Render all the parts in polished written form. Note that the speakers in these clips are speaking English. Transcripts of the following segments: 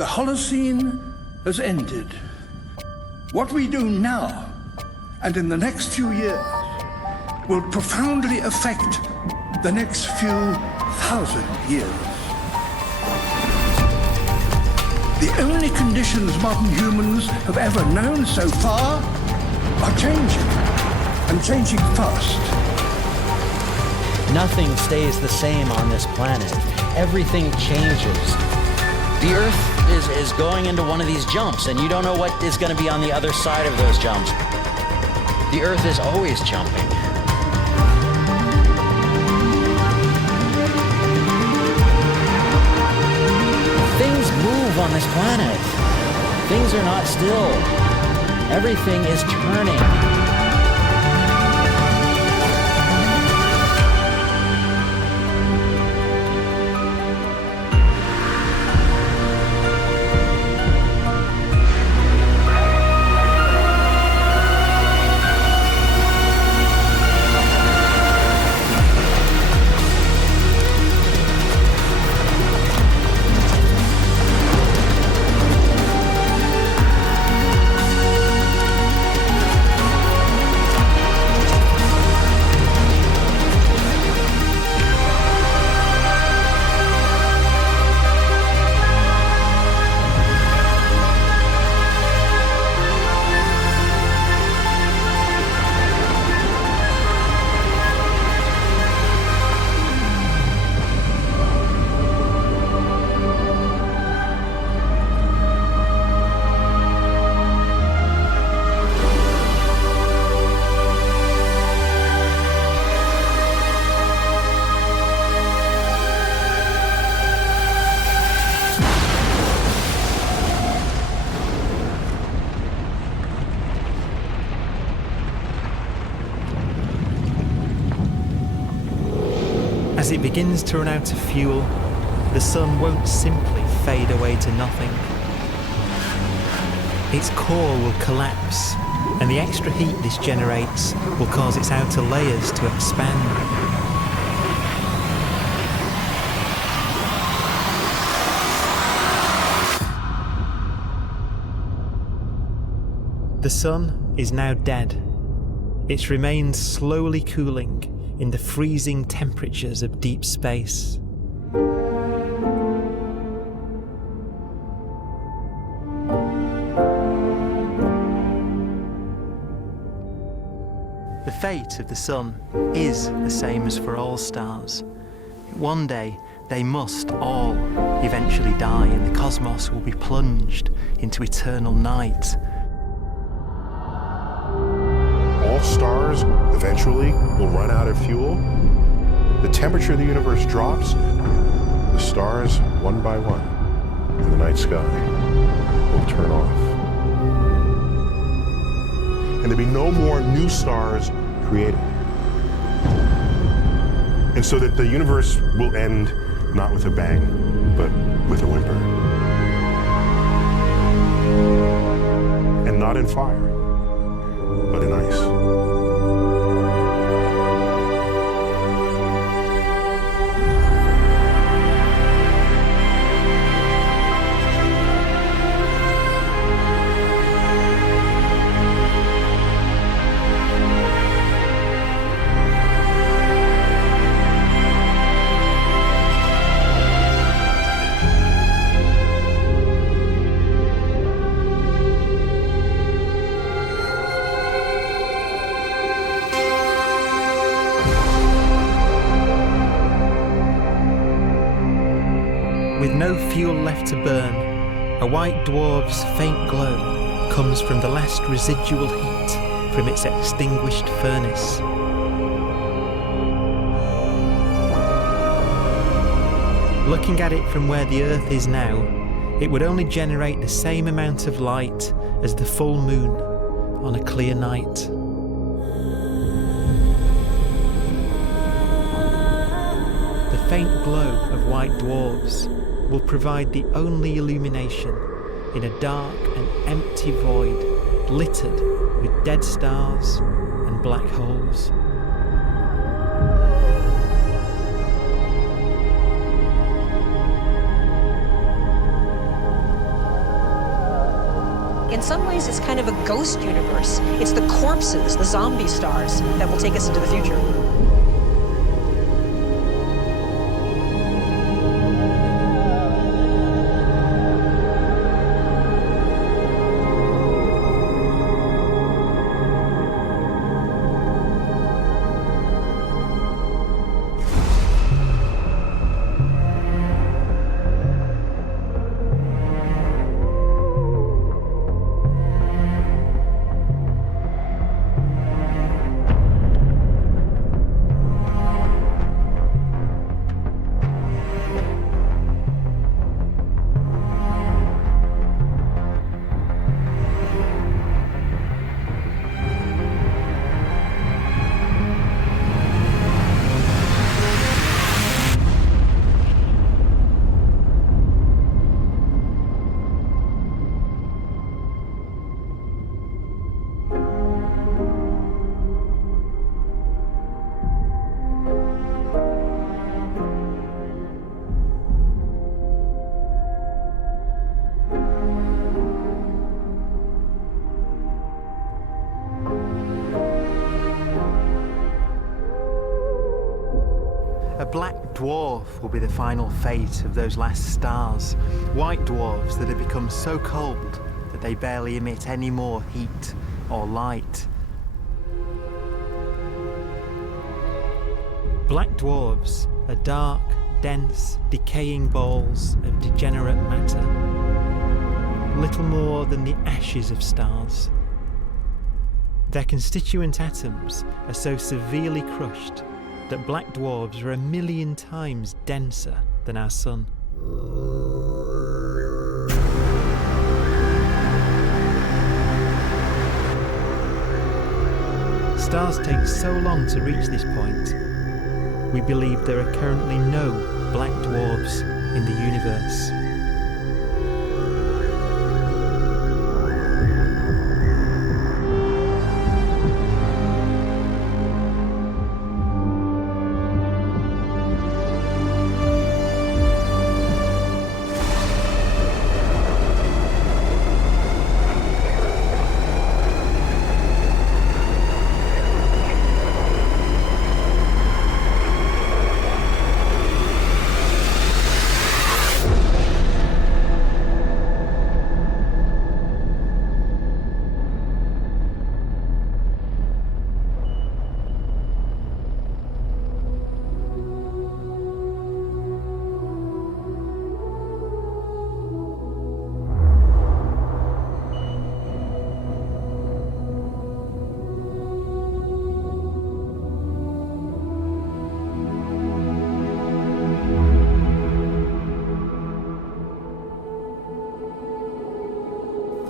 The Holocene has ended. What we do now and in the next few years will profoundly affect the next few thousand years. The only conditions modern humans have ever known so far are changing, and changing fast. Nothing stays the same on this planet. Everything changes. The Earth is going into one of these jumps, and you don't know what is going to be on the other side of those jumps. The Earth is always jumping. Things move on this planet. Things are not still. Everything is turning. As it begins to run out of fuel, the sun won't simply fade away to nothing. Its core will collapse, and the extra heat this generates will cause its outer layers to expand. The sun is now dead. Its remains slowly cooling in the freezing temperatures of deep space. The fate of the sun is the same as for all stars. One day, they must all eventually die, and the cosmos will be plunged into eternal night. All stars eventually will run out of fuel. The temperature of the universe drops. The stars, one by one, in the night sky, will turn off. And there'll be no more new stars created. And so that the universe will end not with a bang, but with a whimper. And not in fire, but in ice. With no fuel left to burn, a white dwarf's faint glow comes from the last residual heat from its extinguished furnace. Looking at it from where the Earth is now, it would only generate the same amount of light as the full moon on a clear night. The faint glow of white dwarfs will provide the only illumination in a dark and empty void littered with dead stars and black holes. In some ways, it's kind of a ghost universe. It's the corpses, the zombie stars, that will take us into the future. A black dwarf will be the final fate of those last stars. White dwarfs that have become so cold that they barely emit any more heat or light. Black dwarfs are dark, dense, decaying balls of degenerate matter, little more than the ashes of stars. Their constituent atoms are so severely crushed that black dwarfs are 1,000,000 times denser than our sun. Stars take so long to reach this point, we believe there are currently no black dwarfs in the universe.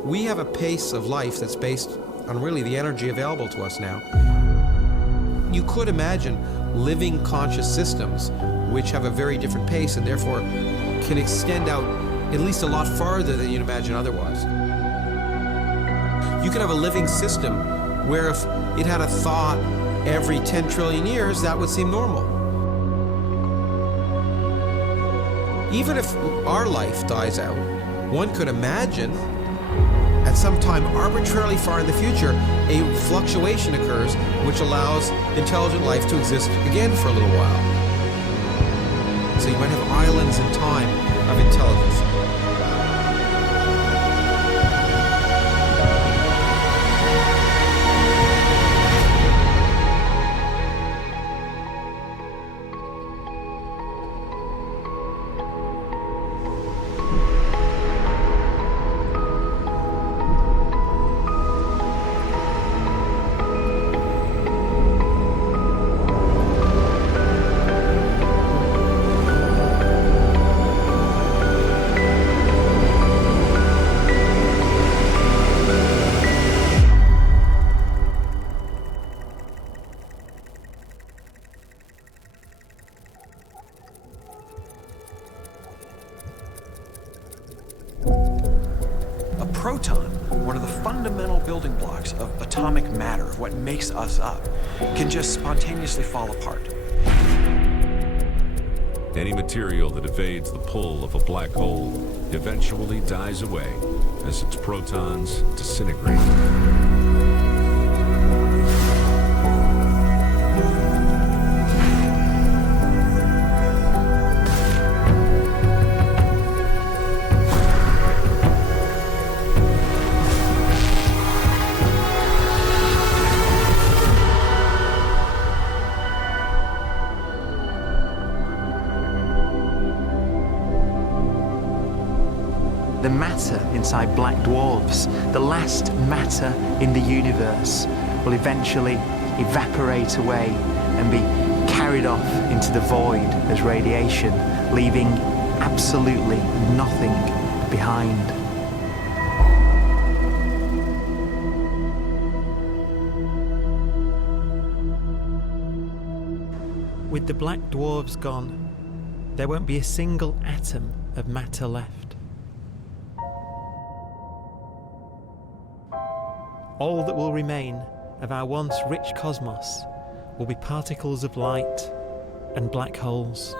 We have a pace of life that's based on really the energy available to us now. You could imagine living conscious systems which have a very different pace and therefore can extend out at least a lot farther than you'd imagine otherwise. You could have a living system where if it had a thought every 10 trillion years, that would seem normal. Even if our life dies out, one could imagine at some time arbitrarily far in the future, a fluctuation occurs which allows intelligent life to exist again for a little while. So you might have islands in time of intelligence. Proton, one of the fundamental building blocks of atomic matter, of what makes us up, can just spontaneously fall apart. Any material that evades the pull of a black hole eventually dies away as its protons disintegrate. The matter inside black dwarfs, the last matter in the universe, will eventually evaporate away and be carried off into the void as radiation, leaving absolutely nothing behind. With the black dwarfs gone, there won't be a single atom of matter left. All that will remain of our once rich cosmos will be particles of light and black holes.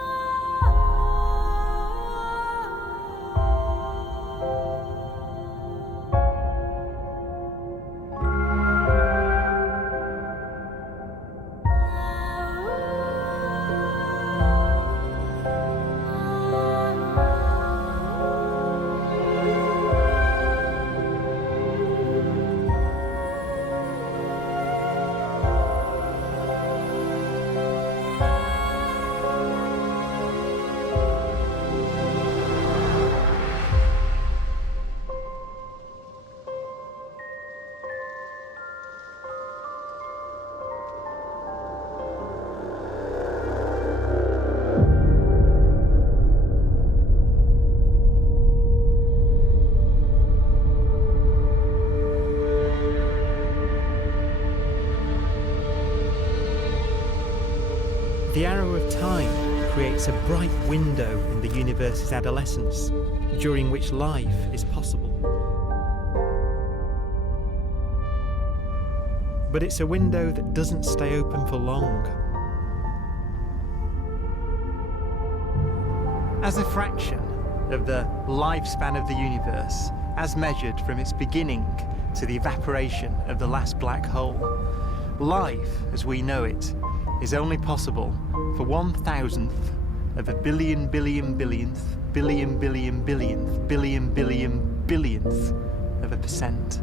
The arrow of time creates a bright window in the universe's adolescence, during which life is possible. But it's a window that doesn't stay open for long. As a fraction of the lifespan of the universe, as measured from its beginning to the evaporation of the last black hole, life, as we know it, is only possible for 1,000th of a billion billion billionth billion billion billionth billion billion billionth of a percent.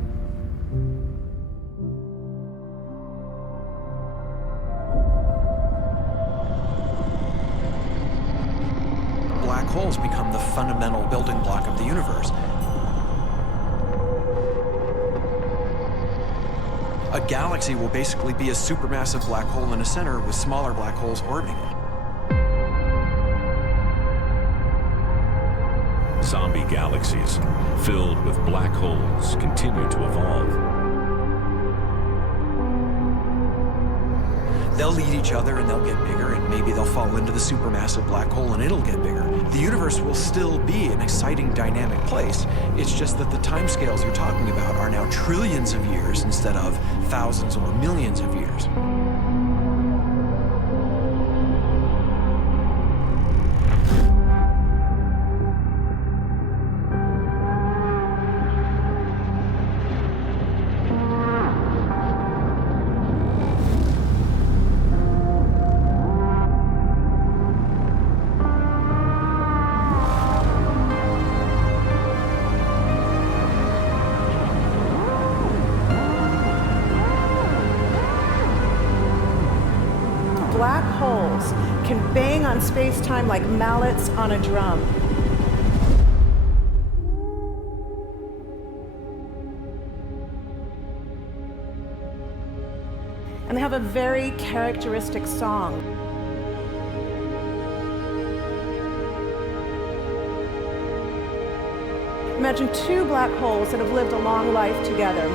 Black holes become the fundamental building block of the universe. A galaxy will basically be a supermassive black hole in a center with smaller black holes orbiting it. Zombie galaxies filled with black holes continue to evolve. They'll eat each other and they'll get bigger, and maybe they'll fall into the supermassive black hole and it'll get bigger. The universe will still be an exciting, dynamic place. It's just that the timescales you're talking about are now trillions of years instead of thousands or millions of years. Black holes can bang on space-time like mallets on a drum. And they have a very characteristic song. Imagine two black holes that have lived a long life together.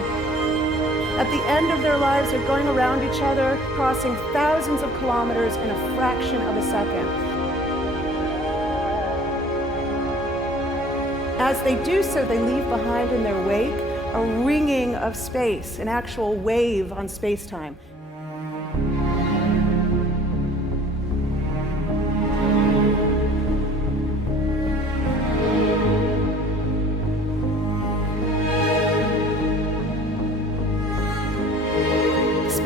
At the end of their lives, they're going around each other, crossing thousands of kilometers in a fraction of a second. As they do so, they leave behind in their wake a ringing of space, an actual wave on space-time.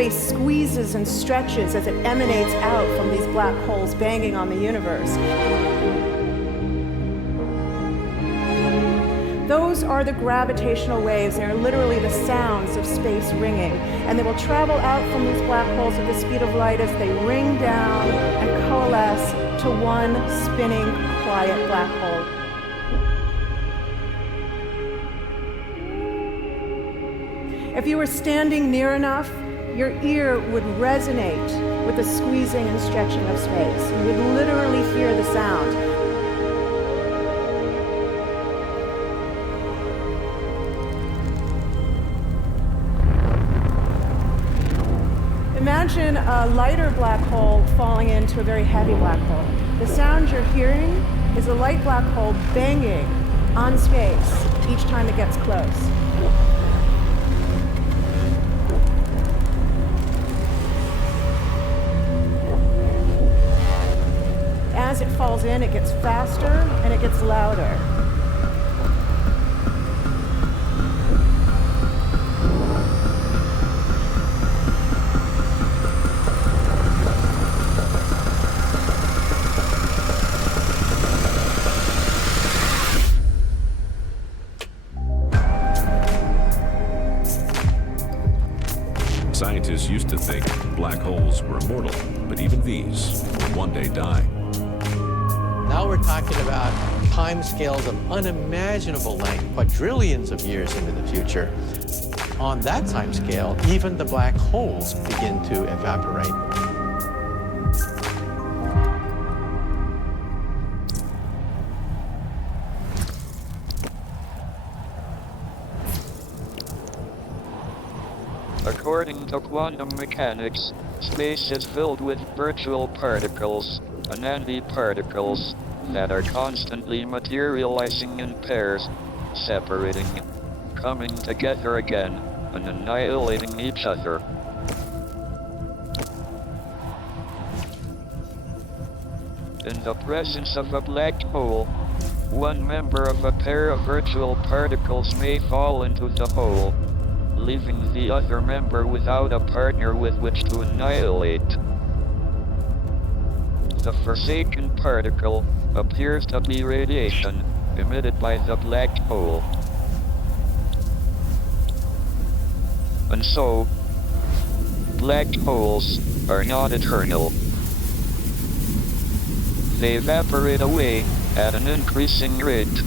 Space squeezes and stretches as it emanates out from these black holes banging on the universe. Those are the gravitational waves. They're literally the sounds of space ringing. And they will travel out from these black holes at the speed of light as they ring down and coalesce to one spinning, quiet black hole. If you were standing near enough, your ear would resonate with the squeezing and stretching of space. You would literally hear the sound. Imagine a lighter black hole falling into a very heavy black hole. The sound you're hearing is a light black hole banging on space each time it gets close. As it falls in, it gets faster and it gets louder. Scientists used to think black holes were immortal, but even these will one day die. Now we're talking about timescales of unimaginable length, quadrillions of years into the future. On that timescale, even the black holes begin to evaporate. According to quantum mechanics, space is filled with virtual particles, antiparticles, that are constantly materializing in pairs, separating, coming together again, and annihilating each other. In the presence of a black hole, one member of a pair of virtual particles may fall into the hole, leaving the other member without a partner with which to annihilate. The forsaken particle appears to be radiation emitted by the black hole. And so, black holes are not eternal. They evaporate away at an increasing rate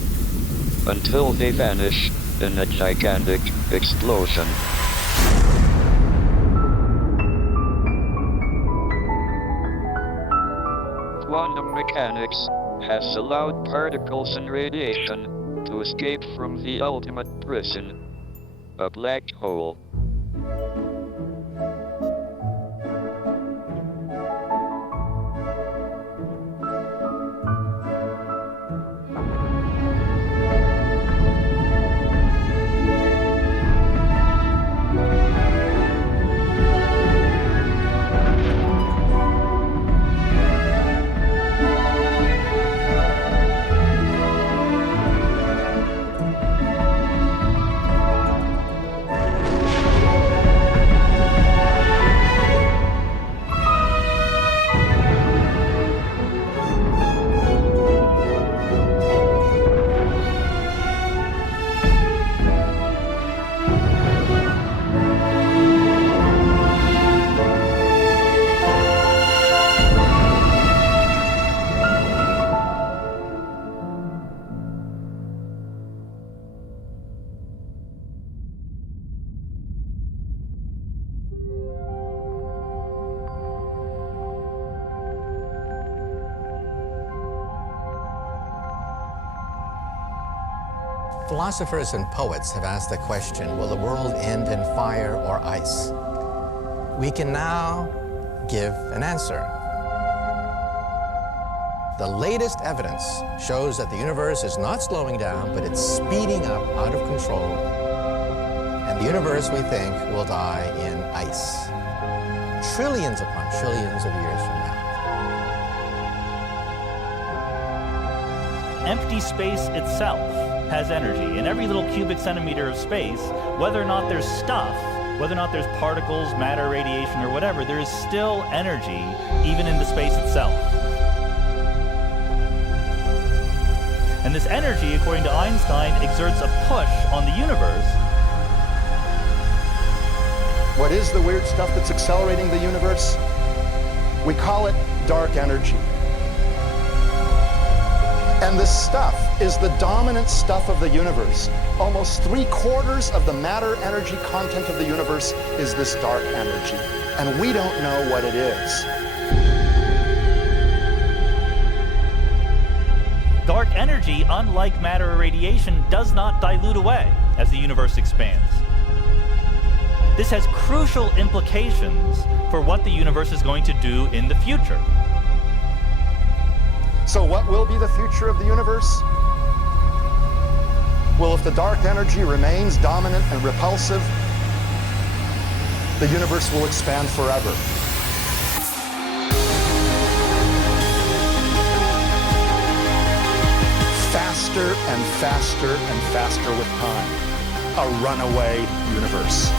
until they vanish in a gigantic explosion. Quantum mechanics has allowed particles and radiation to escape from the ultimate prison, a black hole. Philosophers and poets have asked the question, will the world end in fire or ice? We can now give an answer. The latest evidence shows that the universe is not slowing down, but it's speeding up out of control. And the universe, we think, will die in ice. Trillions upon trillions of years from now. Empty space itself has energy. In every little cubic centimeter of space, whether or not there's stuff whether or not there's particles, matter, radiation, or whatever, there is still energy even in the space itself. And this energy, according to Einstein, exerts a push on the universe. What is the weird stuff that's accelerating the universe? We call it dark energy. And this stuff is the dominant stuff of the universe. Almost 3/4 of the matter-energy content of the universe is this dark energy. And we don't know what it is. Dark energy, unlike matter or radiation, does not dilute away as the universe expands. This has crucial implications for what the universe is going to do in the future. So what will be the future of the universe? Well, if the dark energy remains dominant and repulsive, the universe will expand forever. Faster and faster and faster with time. A runaway universe.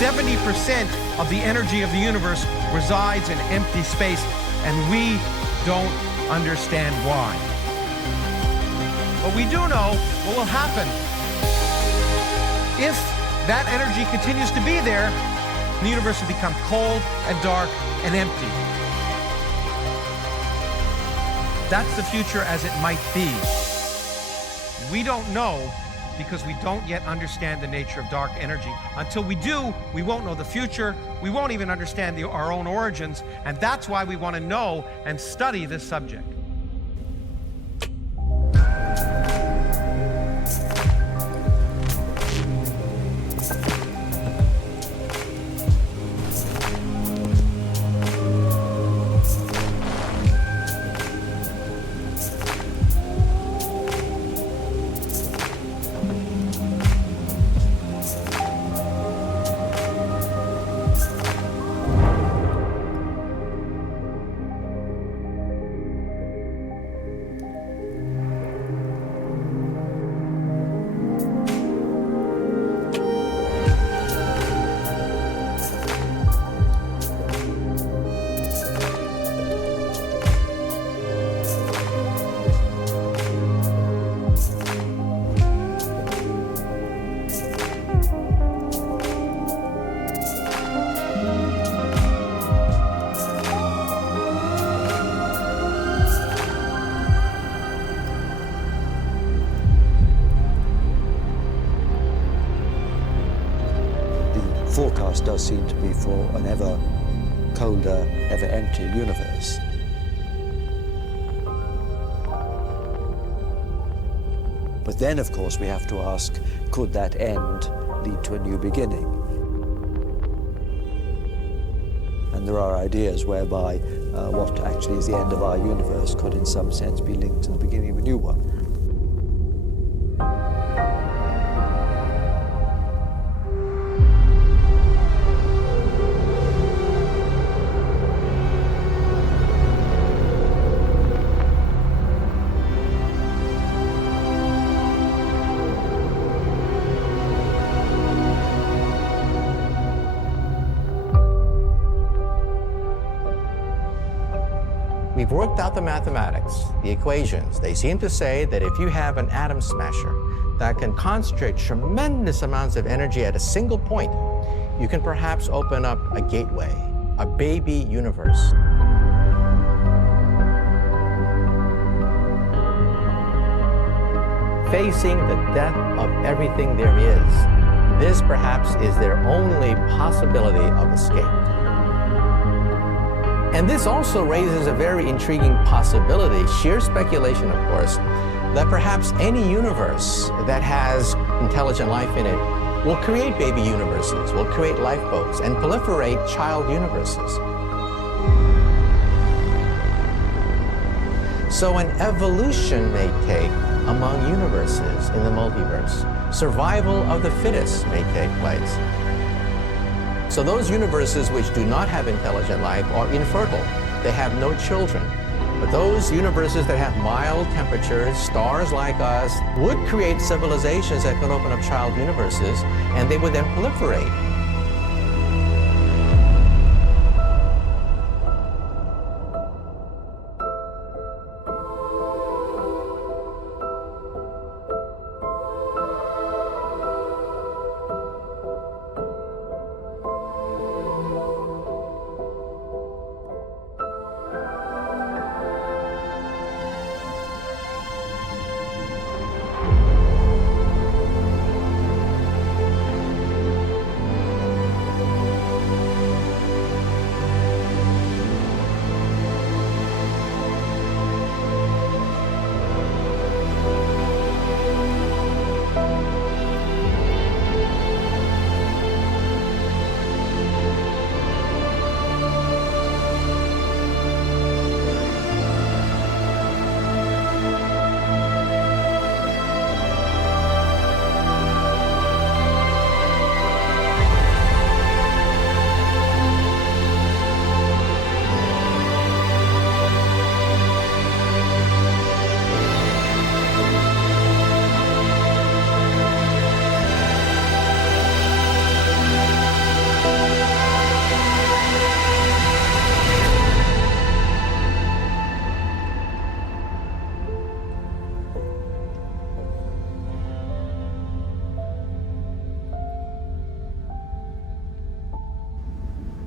70% of the energy of the universe resides in empty space, and we don't understand why. But we do know what will happen. If that energy continues to be there, the universe will become cold and dark and empty. That's the future as it might be. We don't know because we don't yet understand the nature of dark energy. Until we do, we won't know the future. We won't even understand our own origins, and that's why we want to know and study this subject. Forecast does seem to be for an ever colder, ever emptier universe. But then, of course, we have to ask, could that end lead to a new beginning? And there are ideas whereby what actually is the end of our universe could in some sense be linked to the beginning of a new one. We've worked out the mathematics, the equations. They seem to say that if you have an atom smasher that can concentrate tremendous amounts of energy at a single point, you can perhaps open up a gateway, a baby universe. Facing the death of everything there is, this perhaps is their only possibility of escape. And this also raises a very intriguing possibility, sheer speculation, of course, that perhaps any universe that has intelligent life in it will create baby universes, will create lifeboats, and proliferate child universes. So an evolution may take among universes in the multiverse. Survival of the fittest may take place. So those universes which do not have intelligent life are infertile. They have no children. But those universes that have mild temperatures, stars like us, would create civilizations that could open up child universes, and they would then proliferate.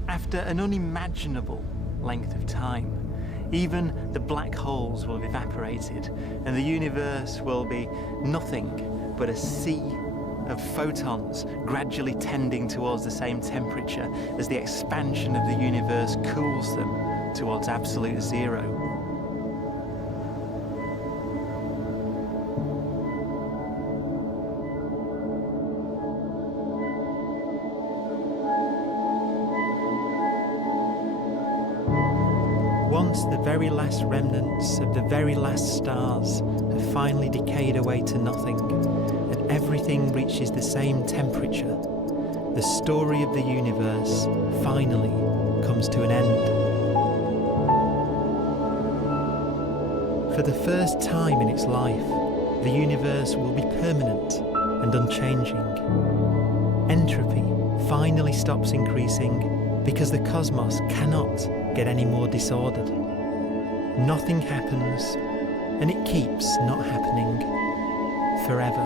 After an unimaginable length of time, even the black holes will have evaporated, and the universe will be nothing but a sea of photons gradually tending towards the same temperature as the expansion of the universe cools them towards absolute zero. Once the very last remnants of the very last stars have finally decayed away to nothing, and everything reaches the same temperature, the story of the universe finally comes to an end. For the first time in its life, the universe will be permanent and unchanging. Entropy finally stops increasing because the cosmos cannot get any more disordered. Nothing happens, and it keeps not happening forever.